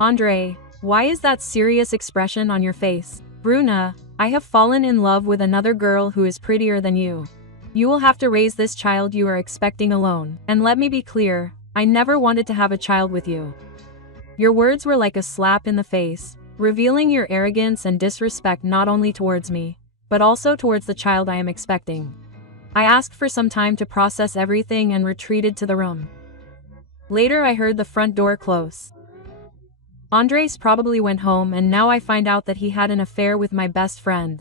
Andre, why is that serious expression on your face? Bruna, I have fallen in love with another girl who is prettier than you. You will have to raise this child you are expecting alone. And let me be clear, I never wanted to have a child with you. Your words were like a slap in the face, revealing your arrogance and disrespect not only towards me, but also towards the child I am expecting. I asked for some time to process everything and retreated to the room. Later I heard the front door close. Andres probably went home, and now I find out that he had an affair with my best friend.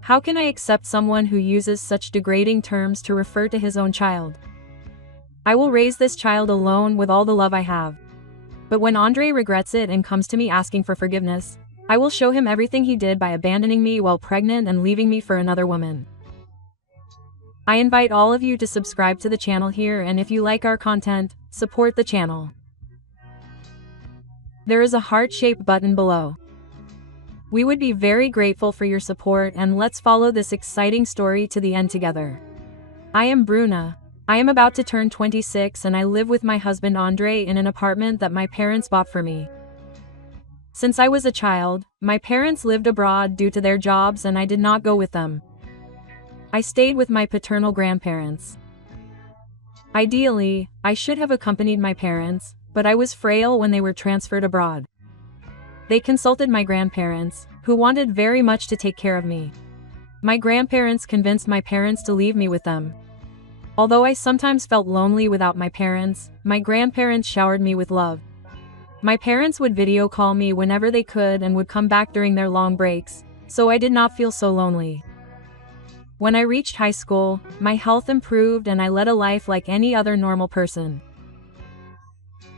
How can I accept someone who uses such degrading terms to refer to his own child? I will raise this child alone with all the love I have. But when Andre regrets it and comes to me asking for forgiveness, I will show him everything he did by abandoning me while pregnant and leaving me for another woman. I invite all of you to subscribe to the channel here, and if you like our content, support the channel. There is a heart-shaped button below. We would be very grateful for your support, and let's follow this exciting story to the end together. I am Bruna. I am about to turn 26 and I live with my husband Andre in an apartment that my parents bought for me. Since I was a child, my parents lived abroad due to their jobs and I did not go with them. I stayed with my paternal grandparents. Ideally, I should have accompanied my parents, but I was frail when they were transferred abroad. They consulted my grandparents, who wanted very much to take care of me. My grandparents convinced my parents to leave me with them. Although I sometimes felt lonely without my parents, my grandparents showered me with love. My parents would video call me whenever they could and would come back during their long breaks, so I did not feel so lonely. When I reached high school, my health improved and I led a life like any other normal person.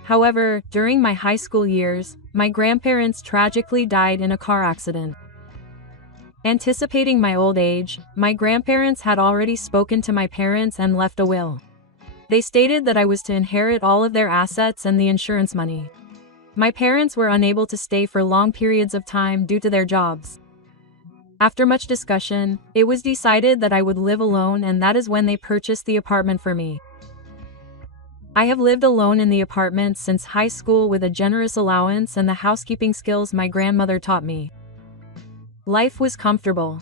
However, during my high school years, my grandparents tragically died in a car accident. Anticipating my old age, my grandparents had already spoken to my parents and left a will. They stated that I was to inherit all of their assets and the insurance money. My parents were unable to stay for long periods of time due to their jobs. After much discussion, it was decided that I would live alone, and that is when they purchased the apartment for me. I have lived alone in the apartment since high school with a generous allowance and the housekeeping skills my grandmother taught me. Life was comfortable.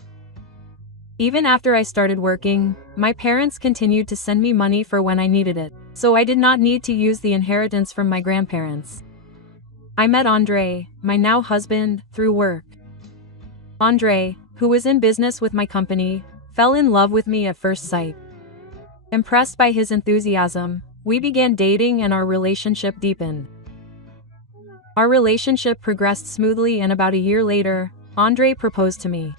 Even after I started working, my parents continued to send me money for when I needed it, so I did not need to use the inheritance from my grandparents. I met Andre, my now husband, through work. Andre, who was in business with my company, fell in love with me at first sight. Impressed by his enthusiasm, we began dating and our relationship deepened. Our relationship progressed smoothly, and about a year later, Andre proposed to me.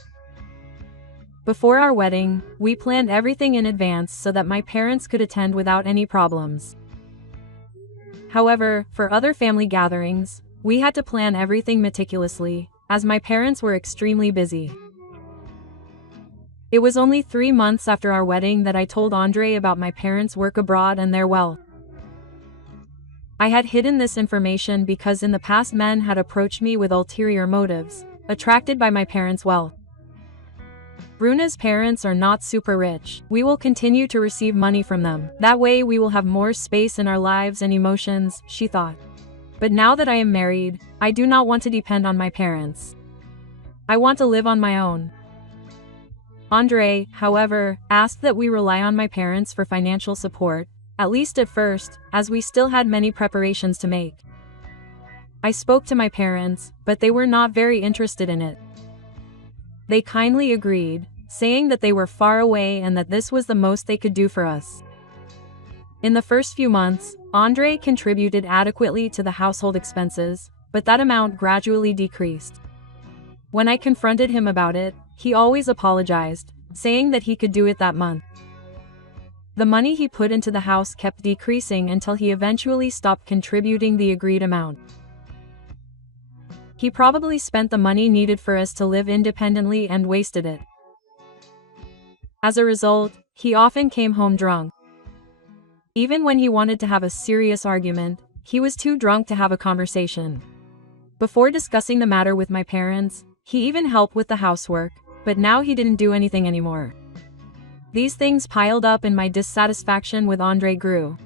Before our wedding, we planned everything in advance so that my parents could attend without any problems. However, for other family gatherings, we had to plan everything meticulously, as my parents were extremely busy. It was only 3 months after our wedding that I told Andre about my parents' work abroad and their wealth. I had hidden this information because in the past men had approached me with ulterior motives, attracted by my parents' wealth. Bruna's parents are not super rich. We will continue to receive money from them. That way we will have more space in our lives and emotions, she thought. But now that I am married, I do not want to depend on my parents. I want to live on my own. Andre, however, asked that we rely on my parents for financial support, at least at first, as we still had many preparations to make. I spoke to my parents, but they were not very interested in it. They kindly agreed, saying that they were far away and that this was the most they could do for us. In the first few months, Andre contributed adequately to the household expenses, but that amount gradually decreased. When I confronted him about it, he always apologized, saying that he could do it that month. The money he put into the house kept decreasing until he eventually stopped contributing the agreed amount. He probably spent the money needed for us to live independently and wasted it. As a result, he often came home drunk. Even when he wanted to have a serious argument, he was too drunk to have a conversation. Before discussing the matter with my parents, he even helped with the housework, but now he didn't do anything anymore. These things piled up and my dissatisfaction with Andre grew.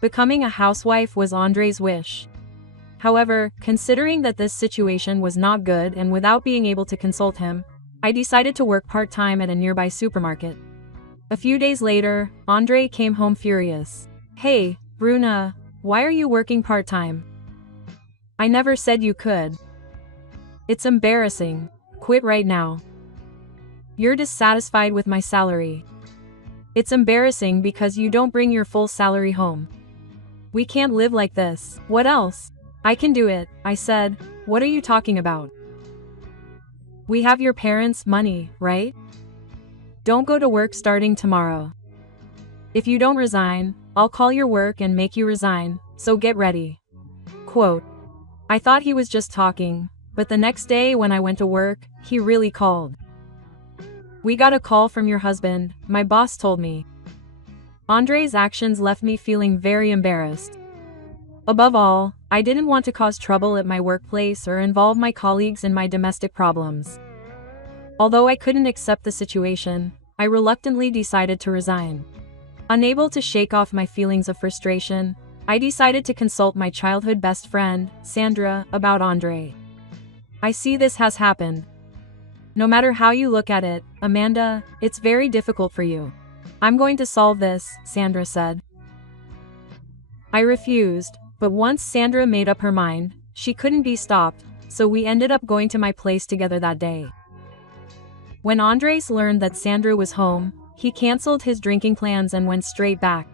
Becoming a housewife was Andre's wish. However, considering that this situation was not good and without being able to consult him, I decided to work part-time at a nearby supermarket. A few days later, Andre came home furious. "Hey, Bruna, why are you working part-time? I never said you could. It's embarrassing. Quit right now. You're dissatisfied with my salary. It's embarrassing because you don't bring your full salary home. We can't live like this." "What else? I can do it," I said. "What are you talking about? We have your parents' money, right? Don't go to work starting tomorrow. If you don't resign, I'll call your work and make you resign, so get ready." Quote. I thought he was just talking, but the next day when I went to work, he really called. "We got a call from your husband," my boss told me. Andre's actions left me feeling very embarrassed. Above all, I didn't want to cause trouble at my workplace or involve my colleagues in my domestic problems. Although I couldn't accept the situation, I reluctantly decided to resign. Unable to shake off my feelings of frustration, I decided to consult my childhood best friend, Sandra, about Andre. "I see this has happened. No matter how you look at it, Amanda, it's very difficult for you. I'm going to solve this," Sandra said. I refused, but once Sandra made up her mind, she couldn't be stopped, so we ended up going to my place together that day. When Andres learned that Sandra was home, he canceled his drinking plans and went straight back.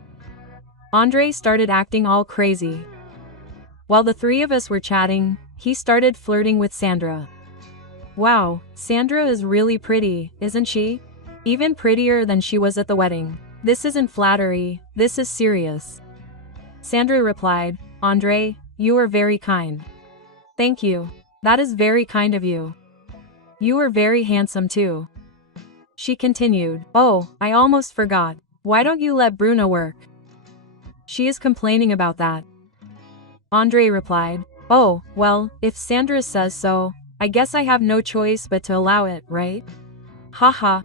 Andre started acting all crazy. While the three of us were chatting, he started flirting with Sandra. "Wow, Sandra is really pretty, isn't she? Even prettier than she was at the wedding. This isn't flattery, this is serious." Sandra replied, "Andre, you are very kind." "Thank you. That is very kind of you. You are very handsome too." She continued, "Oh, I almost forgot. Why don't you let Bruna work? She is complaining about that." Andre replied, "Oh, well, if Sandra says so, I guess I have no choice but to allow it, right? Haha.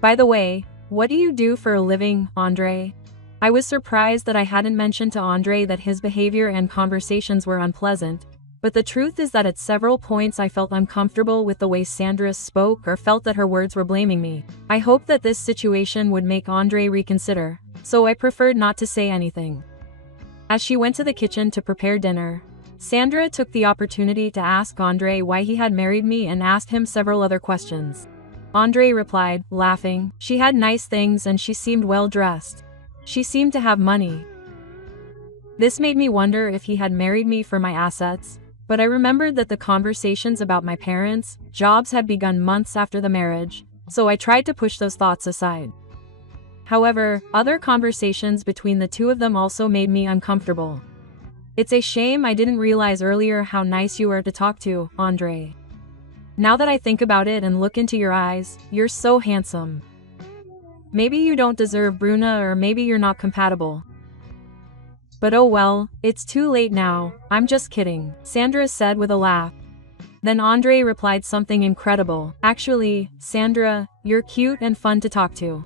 By the way, what do you do for a living, Andre?" I was surprised that I hadn't mentioned to Andre that his behavior and conversations were unpleasant, but the truth is that at several points I felt uncomfortable with the way Sandra spoke or felt that her words were blaming me. I hoped that this situation would make Andre reconsider, so I preferred not to say anything. As she went to the kitchen to prepare dinner, Sandra took the opportunity to ask Andre why he had married me and asked him several other questions. Andre replied, laughing, "She had nice things and she seemed well dressed. She seemed to have money." This made me wonder if he had married me for my assets, but I remembered that the conversations about my parents' jobs had begun months after the marriage, so I tried to push those thoughts aside. However, other conversations between the two of them also made me uncomfortable. "It's a shame I didn't realize earlier how nice you are to talk to, Andre. Now that I think about it and look into your eyes, you're so handsome. Maybe you don't deserve Bruna or maybe you're not compatible. But oh well, it's too late now, I'm just kidding," Sandra said with a laugh. Then Andre replied something incredible. "Actually, Sandra, you're cute and fun to talk to.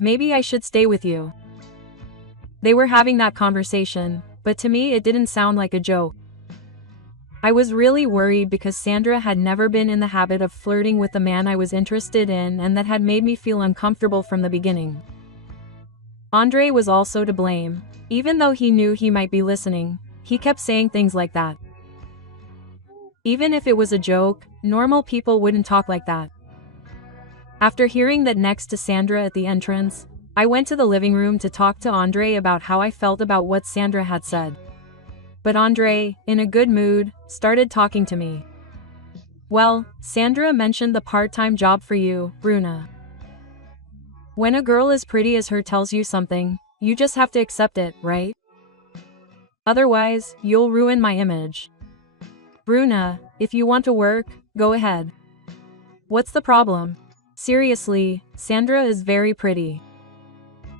Maybe I should stay with you." They were having that conversation, but to me it didn't sound like a joke. I was really worried because Sandra had never been in the habit of flirting with the man I was interested in, and that had made me feel uncomfortable from the beginning. Andre was also to blame. Even though he knew he might be listening, he kept saying things like that. Even if it was a joke, normal people wouldn't talk like that. After hearing that next to Sandra at the entrance, I went to the living room to talk to Andre about how I felt about what Sandra had said. But Andre, in a good mood, started talking to me. "Well, Sandra mentioned the part-time job for you, Bruna. When a girl as pretty as her tells you something, you just have to accept it, right? Otherwise, you'll ruin my image. Bruna, if you want to work, go ahead. What's the problem? Seriously, Sandra is very pretty.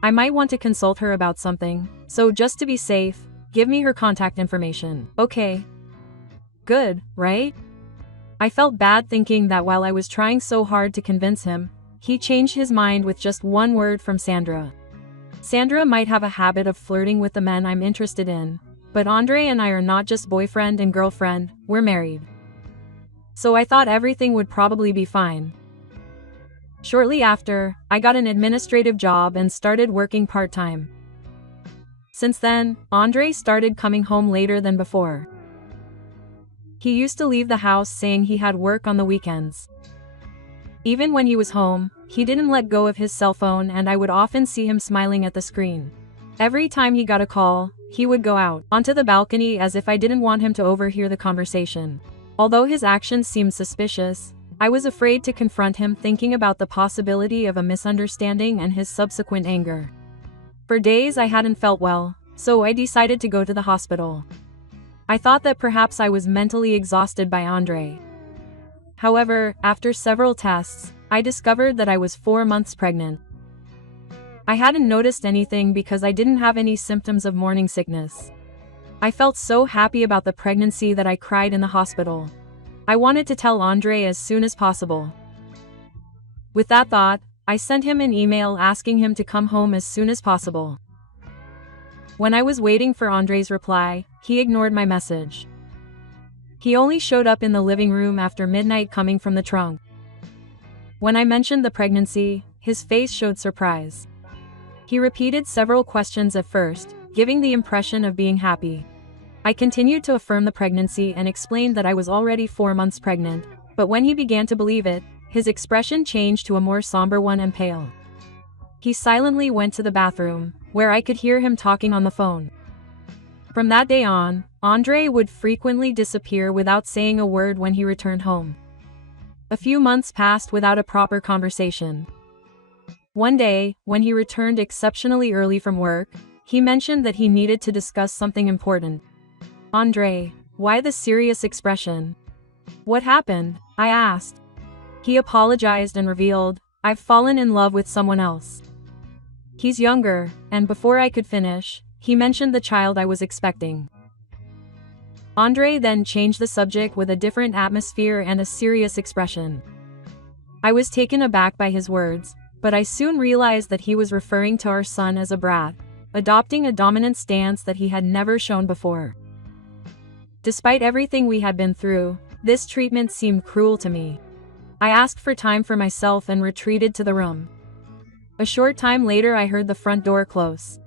I might want to consult her about something, so just to be safe, give me her contact information, okay? Good, right?" I felt bad thinking that while I was trying so hard to convince him, he changed his mind with just one word from Sandra. Sandra might have a habit of flirting with the men I'm interested in, but Andre and I are not just boyfriend and girlfriend, we're married. So I thought everything would probably be fine. Shortly after, I got an administrative job and started working part-time. Since then, Andre started coming home later than before. He used to leave the house saying he had work on the weekends. Even when he was home, he didn't let go of his cell phone, and I would often see him smiling at the screen. Every time he got a call, he would go out onto the balcony as if I didn't want him to overhear the conversation. Although his actions seemed suspicious, I was afraid to confront him, thinking about the possibility of a misunderstanding and his subsequent anger. For days I hadn't felt well, so I decided to go to the hospital. I thought that perhaps I was mentally exhausted by Andre. However, after several tests, I discovered that I was 4 months pregnant. I hadn't noticed anything because I didn't have any symptoms of morning sickness. I felt so happy about the pregnancy that I cried in the hospital. I wanted to tell Andre as soon as possible. With that thought, I sent him an email asking him to come home as soon as possible. When I was waiting for Andre's reply, he ignored my message. He only showed up in the living room after midnight, coming from the trunk. When I mentioned the pregnancy, his face showed surprise. He repeated several questions at first, giving the impression of being happy. I continued to affirm the pregnancy and explained that I was already 4 months pregnant, but when he began to believe it, his expression changed to a more somber one and pale. He silently went to the bathroom, where I could hear him talking on the phone. From that day on, Andre would frequently disappear without saying a word when he returned home. A few months passed without a proper conversation. One day, when he returned exceptionally early from work, he mentioned that he needed to discuss something important. "Andre, why the serious expression? What happened?" I asked. He apologized and revealed, "I've fallen in love with someone else. He's younger," and before I could finish, he mentioned the child I was expecting. Andre then changed the subject with a different atmosphere and a serious expression. I was taken aback by his words, but I soon realized that he was referring to our son as a brat, adopting a dominant stance that he had never shown before. Despite everything we had been through, this treatment seemed cruel to me. I asked for time for myself and retreated to the room. A short time later, I heard the front door close.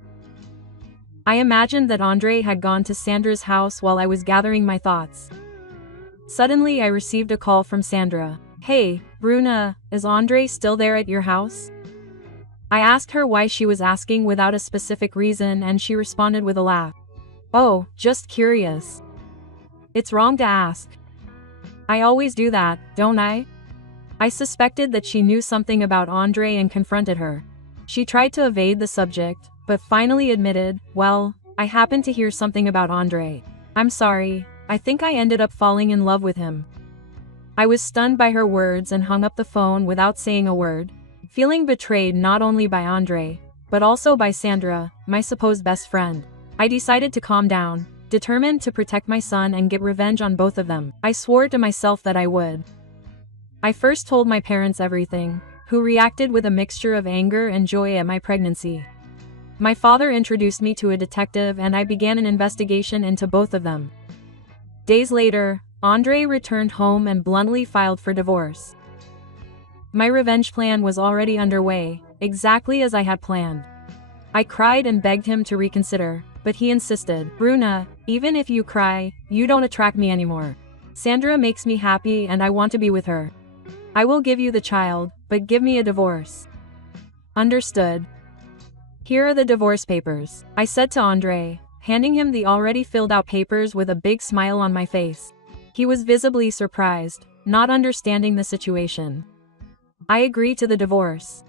I imagined that Andre had gone to Sandra's house while I was gathering my thoughts. Suddenly, I received a call from Sandra. "Hey, Bruna, is Andre still there at your house?" I asked her why she was asking without a specific reason, and she responded with a laugh. "Oh, just curious. It's wrong to ask. I always do that, don't I?" I suspected that she knew something about Andre and confronted her. She tried to evade the subject, but finally admitted, "Well, I happened to hear something about Andre. I'm sorry, I think I ended up falling in love with him." I was stunned by her words and hung up the phone without saying a word, feeling betrayed not only by Andre, but also by Sandra, my supposed best friend. I decided to calm down, determined to protect my son and get revenge on both of them. I swore to myself that I would. I first told my parents everything, who reacted with a mixture of anger and joy at my pregnancy. My father introduced me to a detective and I began an investigation into both of them. Days later, Andre returned home and bluntly filed for divorce. My revenge plan was already underway, exactly as I had planned. I cried and begged him to reconsider, but he insisted. "Bruna, even if you cry, you don't attract me anymore. Sandra makes me happy and I want to be with her. I will give you the child, but give me a divorce." "Understood. Here are the divorce papers," I said to Andre, handing him the already filled out papers with a big smile on my face. He was visibly surprised, not understanding the situation. "I agree to the divorce.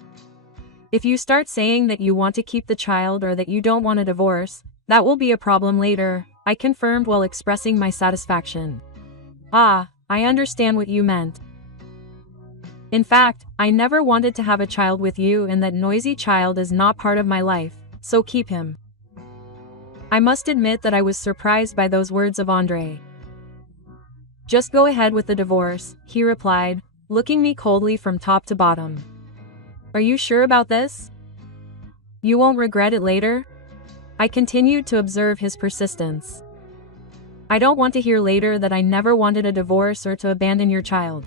If you start saying that you want to keep the child or that you don't want a divorce, that will be a problem later," I confirmed while expressing my satisfaction. "Ah, I understand what you meant. In fact, I never wanted to have a child with you, and that noisy child is not part of my life, so keep him." I must admit that I was surprised by those words of Andre. "Just go ahead with the divorce," he replied, looking me coldly from top to bottom. "Are you sure about this? You won't regret it later?" I continued to observe his persistence. I don't want to hear later that I never wanted a divorce or to abandon your child.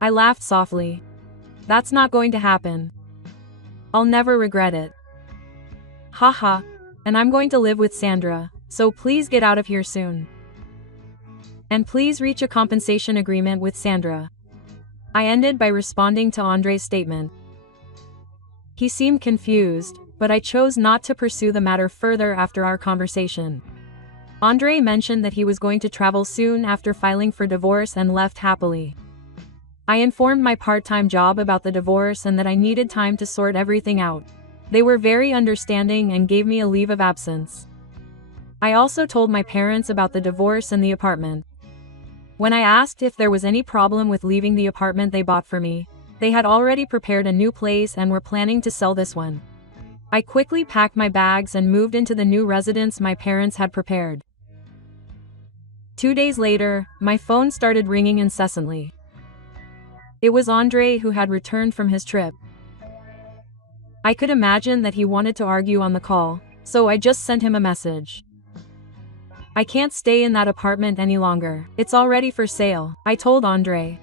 I laughed softly. That's not going to happen. I'll never regret it. Haha, and I'm going to live with Sandra, so please get out of here soon. And please reach a compensation agreement with Sandra. I ended by responding to Andre's statement. He seemed confused, but I chose not to pursue the matter further after our conversation. Andre mentioned that he was going to travel soon after filing for divorce and left happily. I informed my part-time job about the divorce and that I needed time to sort everything out. They were very understanding and gave me a leave of absence. I also told my parents about the divorce and the apartment. When I asked if there was any problem with leaving the apartment they bought for me, they had already prepared a new place and were planning to sell this one. I quickly packed my bags and moved into the new residence my parents had prepared. 2 days later, my phone started ringing incessantly. It was Andre who had returned from his trip. I could imagine that he wanted to argue on the call, so I just sent him a message. I can't stay in that apartment any longer. It's already for sale, I told Andre.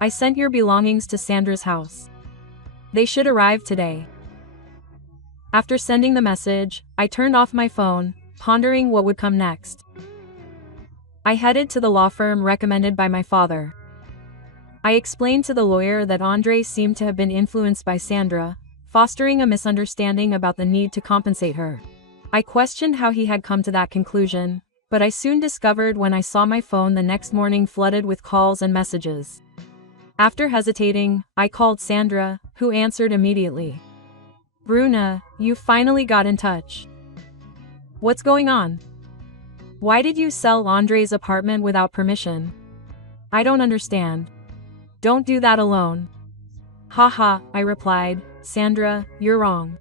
I sent your belongings to Sandra's house. They should arrive today. After sending the message, I turned off my phone, pondering what would come next. I headed to the law firm recommended by my father. I explained to the lawyer that Andre seemed to have been influenced by Sandra, fostering a misunderstanding about the need to compensate her. I questioned how he had come to that conclusion, but I soon discovered when I saw my phone the next morning flooded with calls and messages. After hesitating, I called Sandra, who answered immediately. Bruna, you finally got in touch. What's going on? Why did you sell Andre's apartment without permission? I don't understand. Don't do that alone. Haha, I replied. Sandra, you're wrong.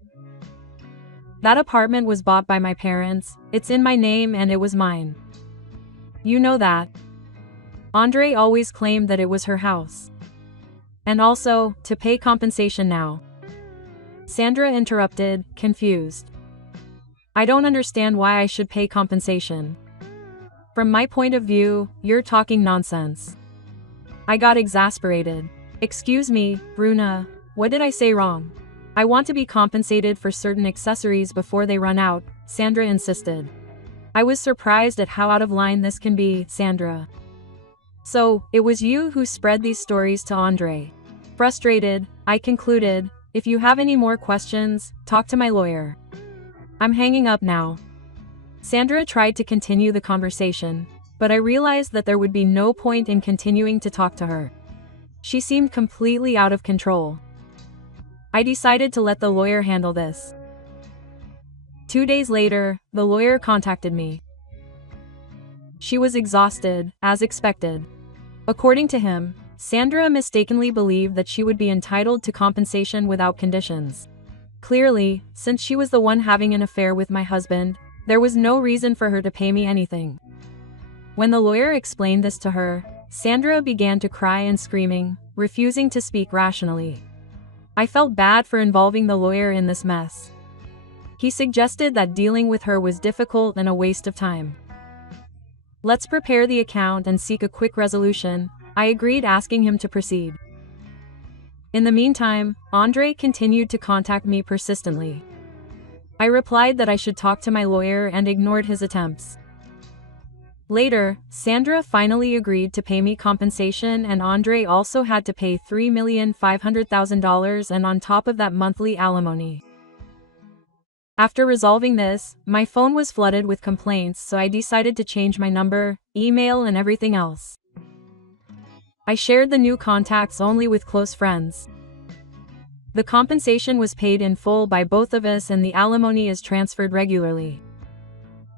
That apartment was bought by my parents, it's in my name and it was mine. You know that. Andre always claimed that it was her house. And also, to pay compensation now. Sandra interrupted, confused. I don't understand why I should pay compensation. From my point of view, you're talking nonsense. I got exasperated. Excuse me, Bruna, what did I say wrong? I want to be compensated for certain accessories before they run out, Sandra insisted. I was surprised at how out of line this can be, Sandra. So, it was you who spread these stories to Andre. Frustrated, I concluded, if you have any more questions, talk to my lawyer. I'm hanging up now. Sandra tried to continue the conversation, but I realized that there would be no point in continuing to talk to her. She seemed completely out of control. I decided to let the lawyer handle this. 2 days later, the lawyer contacted me. She was exhausted, as expected. According to him, Sandra mistakenly believed that she would be entitled to compensation without conditions. Clearly, since she was the one having an affair with my husband, there was no reason for her to pay me anything. When the lawyer explained this to her, Sandra began to cry and screaming, refusing to speak rationally. I felt bad for involving the lawyer in this mess. He suggested that dealing with her was difficult and a waste of time. Let's prepare the account and seek a quick resolution, I agreed, asking him to proceed. In the meantime, Andre continued to contact me persistently. I replied that I should talk to my lawyer and ignored his attempts. Later, Sandra finally agreed to pay me compensation and Andre also had to pay $3,500,000 and on top of that monthly alimony. After resolving this, my phone was flooded with complaints, so I decided to change my number, email and everything else. I shared the new contacts only with close friends. The compensation was paid in full by both of us and the alimony is transferred regularly.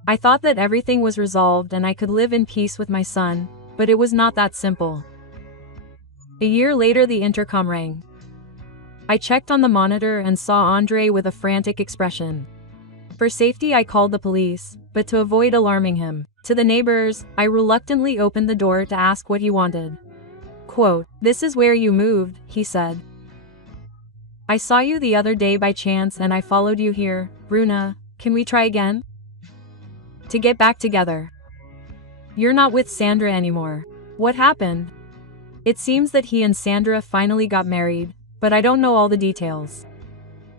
I thought that everything was resolved and I could live in peace with my son, but it was not that simple. A year later the intercom rang. I checked on the monitor and saw Andre with a frantic expression. For safety I called the police, but to avoid alarming him, to the neighbors, I reluctantly opened the door to ask what he wanted. Quote, "This is where you moved," he said. "I saw you the other day by chance and I followed you here, Bruna, can we try again? To get back together." You're not with Sandra anymore. What happened? It seems that he and Sandra finally got married, but I don't know all the details.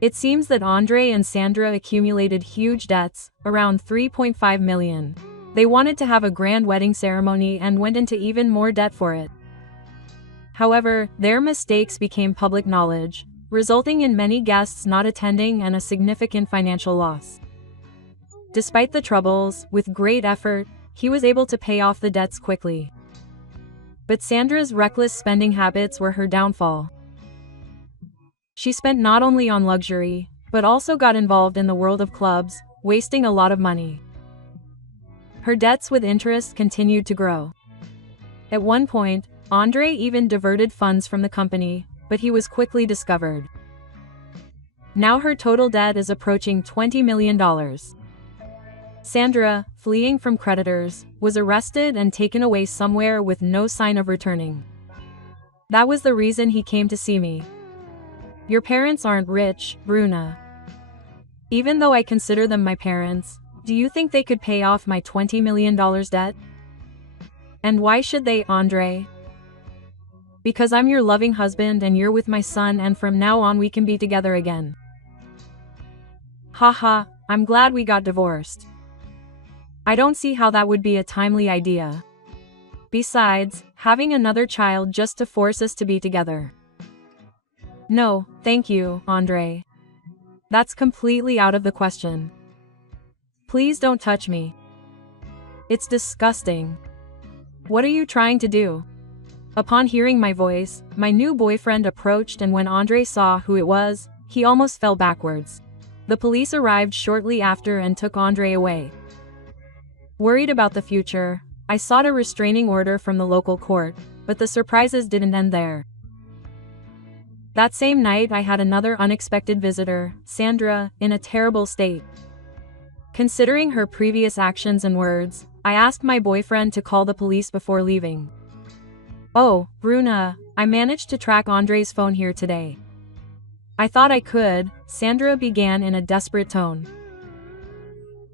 It seems that Andre and Sandra accumulated huge debts, around 3.5 million. They wanted to have a grand wedding ceremony and went into even more debt for it. However, their mistakes became public knowledge, resulting in many guests not attending and a significant financial loss. Despite the troubles, with great effort, he was able to pay off the debts quickly. But Sandra's reckless spending habits were her downfall. She spent not only on luxury, but also got involved in the world of clubs, wasting a lot of money. Her debts with interest continued to grow. At one point, Andre even diverted funds from the company, but he was quickly discovered. Now her total debt is approaching $20 million. Sandra, fleeing from creditors, was arrested and taken away somewhere with no sign of returning. That was the reason he came to see me. Your parents aren't rich, Bruna. Even though I consider them my parents, do you think they could pay off my $20 million debt? And why should they, Andre? Because I'm your loving husband and you're with my son, and from now on we can be together again. Haha, I'm glad we got divorced. I don't see how that would be a timely idea. Besides, having another child just to force us to be together. No, thank you, Andre. That's completely out of the question. Please don't touch me. It's disgusting. What are you trying to do? Upon hearing my voice, my new boyfriend approached, and when Andre saw who it was, he almost fell backwards. The police arrived shortly after and took Andre away. Worried about the future, I sought a restraining order from the local court, but the surprises didn't end there. That same night I had another unexpected visitor, Sandra, in a terrible state. Considering her previous actions and words, I asked my boyfriend to call the police before leaving. Oh, Bruna, I managed to track Andre's phone here today. I thought I could, Sandra began in a desperate tone.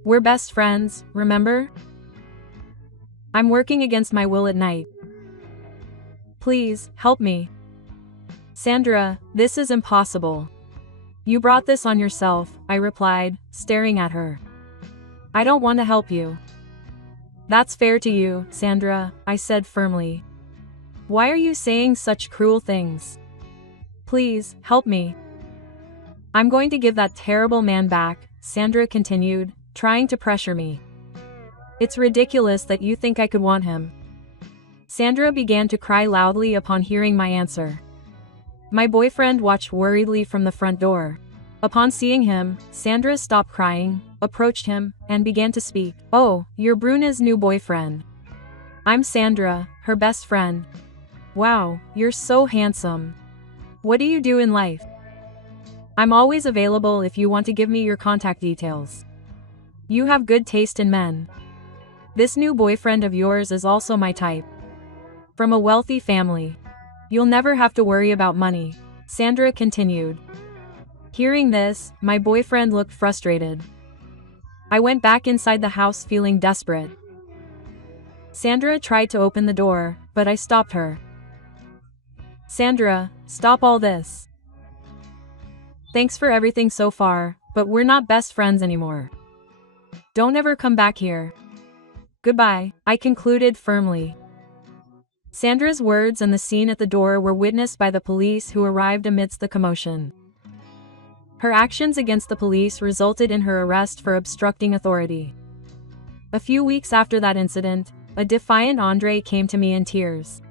We're best friends, remember? I'm working against my will at night. Please, help me. Sandra, this is impossible. You brought this on yourself, I replied, staring at her. I don't want to help you. That's fair to you, Sandra, I said firmly. Why are you saying such cruel things? Please, help me. I'm going to give that terrible man back, Sandra continued, trying to pressure me. It's ridiculous that you think I could want him. Sandra began to cry loudly upon hearing my answer. My boyfriend watched worriedly from the front door. Upon seeing him, Sandra stopped crying, approached him, and began to speak. Oh, you're Bruna's new boyfriend. I'm Sandra, her best friend. Wow, you're so handsome. What do you do in life? I'm always available if you want to give me your contact details. You have good taste in men. This new boyfriend of yours is also my type. From a wealthy family. You'll never have to worry about money, Sandra continued. Hearing this, my boyfriend looked frustrated. I went back inside the house feeling desperate. Sandra tried to open the door, but I stopped her. Sandra, stop all this. Thanks for everything so far, but we're not best friends anymore. Don't ever come back here. Goodbye, I concluded firmly. Sandra's words and the scene at the door were witnessed by the police, who arrived amidst the commotion. Her actions against the police resulted in her arrest for obstructing authority. A few weeks after that incident, a defiant Andre came to me in tears.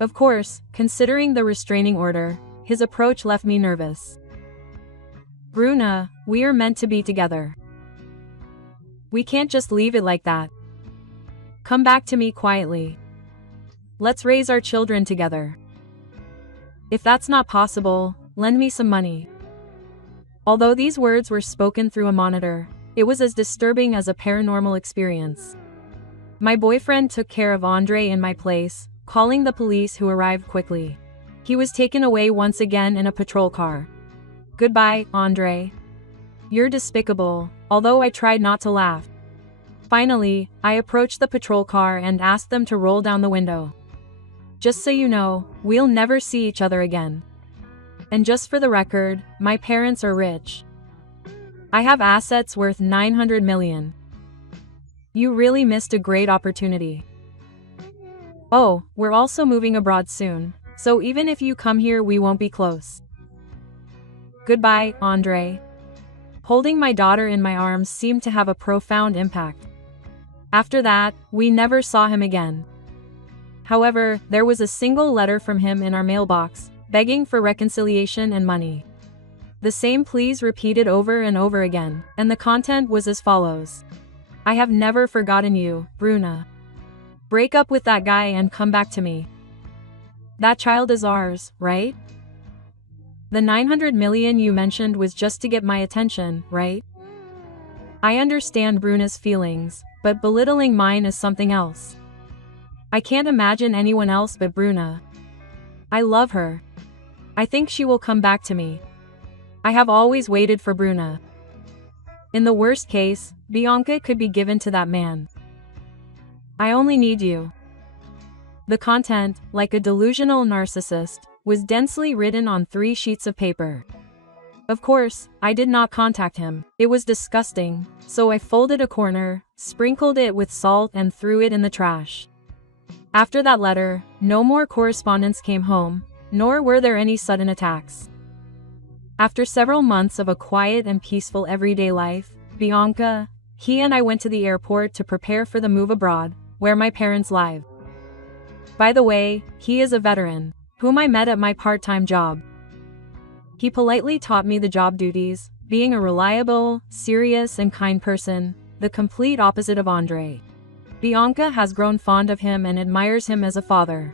Of course, considering the restraining order, his approach left me nervous. Bruna, we are meant to be together. We can't just leave it like that. Come back to me quietly. Let's raise our children together. If that's not possible, lend me some money. Although these words were spoken through a monitor, it was as disturbing as a paranormal experience. My boyfriend took care of Andre in my place, calling the police, who arrived quickly. He was taken away once again in a patrol car. Goodbye, Andre. You're despicable, although I tried not to laugh. Finally, I approached the patrol car and asked them to roll down the window. Just so you know, we'll never see each other again. And just for the record, my parents are rich. I have assets worth 900 million. You really missed a great opportunity. Oh, we're also moving abroad soon, so even if you come here we won't be close. Goodbye, Andre. Holding my daughter in my arms seemed to have a profound impact. After that, we never saw him again. However, there was a single letter from him in our mailbox, begging for reconciliation and money. The same pleas repeated over and over again, and the content was as follows. I have never forgotten you, Bruna. Break up with that guy and come back to me. That child is ours, right? The 900 million you mentioned was just to get my attention, right? I understand Bruna's feelings, but belittling mine is something else. I can't imagine anyone else but Bruna. I love her. I think she will come back to me. I have always waited for Bruna. In the worst case, Bianca could be given to that man. I only need you. The content, like a delusional narcissist, was densely written on 3 sheets of paper. Of course, I did not contact him. It was disgusting, so I folded a corner, sprinkled it with salt and threw it in the trash. After that letter, no more correspondence came home, nor were there any sudden attacks. After several months of a quiet and peaceful everyday life, Bianca, he and I went to the airport to prepare for the move abroad, where my parents live. By the way, he is a veteran, whom I met at my part-time job. He politely taught me the job duties, being a reliable, serious and kind person, the complete opposite of Andre. Bianca has grown fond of him and admires him as a father.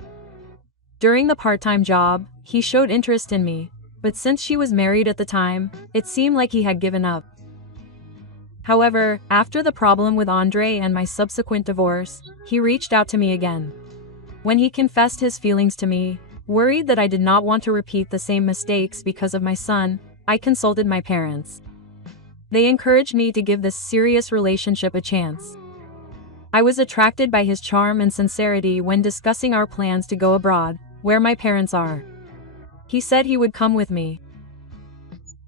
During the part-time job, he showed interest in me, but since she was married at the time, it seemed like he had given up. However, after the problem with Andre and my subsequent divorce, he reached out to me again. When he confessed his feelings to me, worried that I did not want to repeat the same mistakes because of my son, I consulted my parents. They encouraged me to give this serious relationship a chance. I was attracted by his charm and sincerity when discussing our plans to go abroad, where my parents are. He said he would come with me.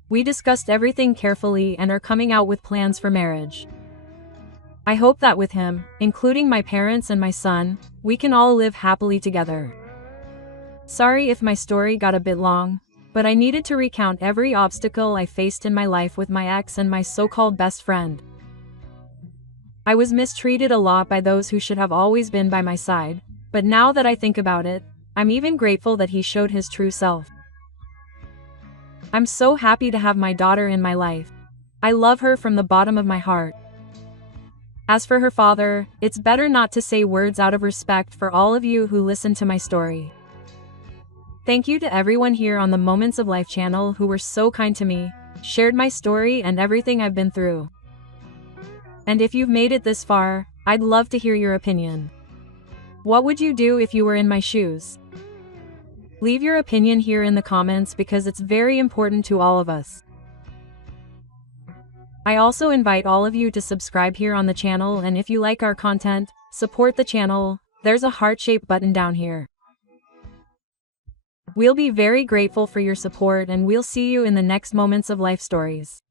We discussed everything carefully and are coming out with plans for marriage. I hope that with him, including my parents and my son, we can all live happily together. Sorry if my story got a bit long, but I needed to recount every obstacle I faced in my life with my ex and my so-called best friend. I was mistreated a lot by those who should have always been by my side, but now that I think about it, I'm even grateful that he showed his true self. I'm so happy to have my daughter in my life. I love her from the bottom of my heart. As for her father, it's better not to say words out of respect for all of you who listen to my story. Thank you to everyone here on the Moments of Life channel who were so kind to me, shared my story and everything I've been through. And if you've made it this far, I'd love to hear your opinion. What would you do if you were in my shoes? Leave your opinion here in the comments because it's very important to all of us. I also invite all of you to subscribe here on the channel, and if you like our content, support the channel. There's a heart-shaped button down here. We'll be very grateful for your support and we'll see you in the next Moments of Life stories.